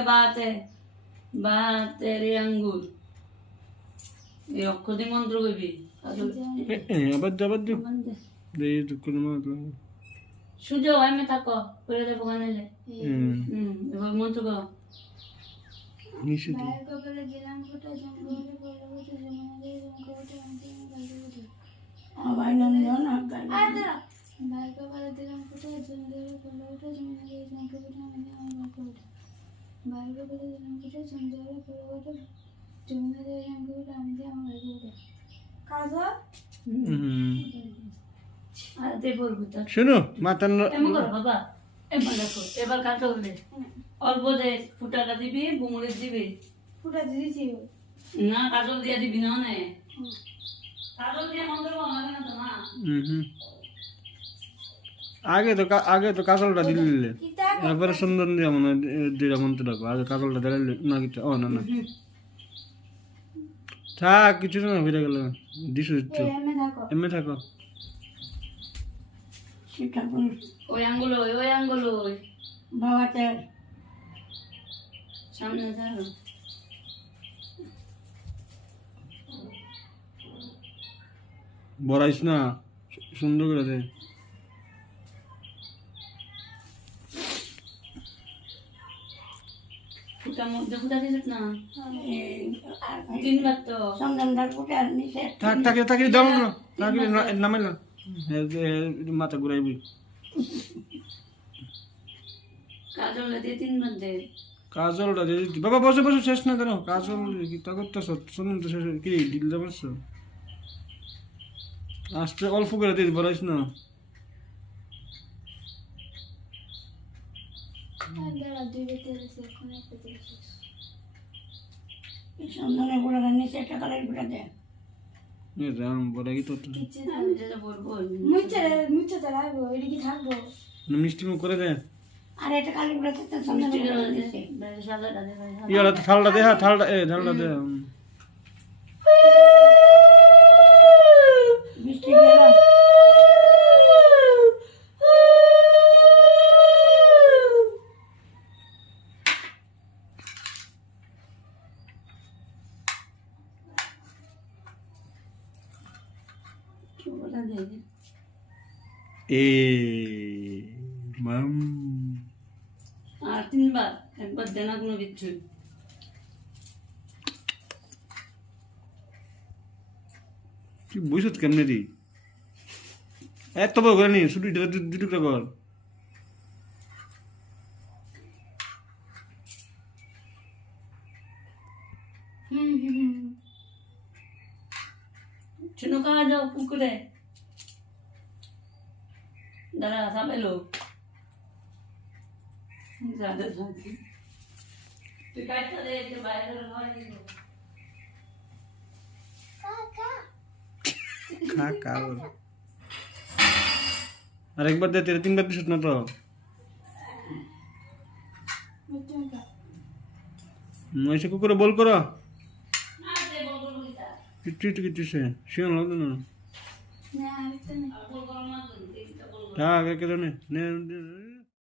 আগে বাতে বাতের এই আঙ্গুল এই অক্ষতি মন্ত্র কইবি আবার যাবার সূর্য আমি থাকো করে দেবো গানেলে এবার মন্ত্র কো ভাইয়ের কপালে দিলাম ফোঁটা জঙ্গলে পড়লো বটে জমা দিয়ে জঙ্গলটা আমি গাইতে আবার নন্দন ভাইয়ের কপালে দিলাম ফোঁটা জঙ্গলে পড়লো বটে জমা দিয়ে জঙ্গলটা আমি গাইতে ভাইয়ের কপালে দিলাম ফোঁটা জঙ্গলে পড়লো বটে জমা দিয়ে জঙ্গলটা আমি গাইতে কাজল আর দে বলবো তো শুনো মাথা এমন করো বাবা এবার দেখো এবার কাজল দে অল্প দে ফুটাটা দিবি বুমড়ি দিবি ফোঁটা দিয়েছি না কাজল দিয়ে দিবি না নে কাজল দিয়ে মন্ত্র কো লাগে না তো মা আগে তো কাজলটা দিলে একবারে সুন্দর দিয়ে মনে হয় দুইটা মন্ত্র রাখো আগে কাজলটা দিলে না কিছু ও না না থাক কিছু না হয়ে গেল দিশু দিচ্ছ এমনি থাকো শিক্ষা করুন ওই আঙ্গুল ওই বাবাতে সামনে যাও বড়াইস না সুন্দর করে দে ফুটা মধ্যে ফুটা দিস না তিনবার তো চন্দনদার পুটে আর নিচে থাক থাকি দাম না থাকি নামে না মাথা ঘুরাইবি কাজল দিয়ে তিনবার দে কাজলটা দিয়ে দিতি বাবা বসে শেষ না কেন কাজল কি তা করতেছ শুনুন তো শেষ কি দিল দে পারছো আস্তে অল্প করে দিস বড়াইস না দুই বেতে এখন একটা দিয়েছি চন্দনের পুটার নিচে একটা কালের পুটা দেয় রাম বড়াই তো আমি যেটা বলবো মুচ্ছে রাখবো এদিকে থাকবো মিষ্টি মুখ করে দে আর একটা কালের পুটা থাকতে চন্দনের পুটা নিচে সাদাটা দে ইয়ালা থালটা দে হ্যাঁ থালটা দে বৃষ্টি গেল ওটা দে এ মাম আর তিনবার একবার দে না কোনো কিচ্ছু কি বুঝছত কেমনে দি এত বড় করে নি শুধু দুটুকরা কর শুনো কাজ যাও পুকুরে দাঁড়া সাপেলো তুই কাটটা দে একটু বাইরে ঘরে দিব খা আর একবার দে তেরে তিনবার দিছত না তো এসে কুকুরে বল করো কিছু সে শিওন লাগতো না না আরেকটা নেই থাক একে নে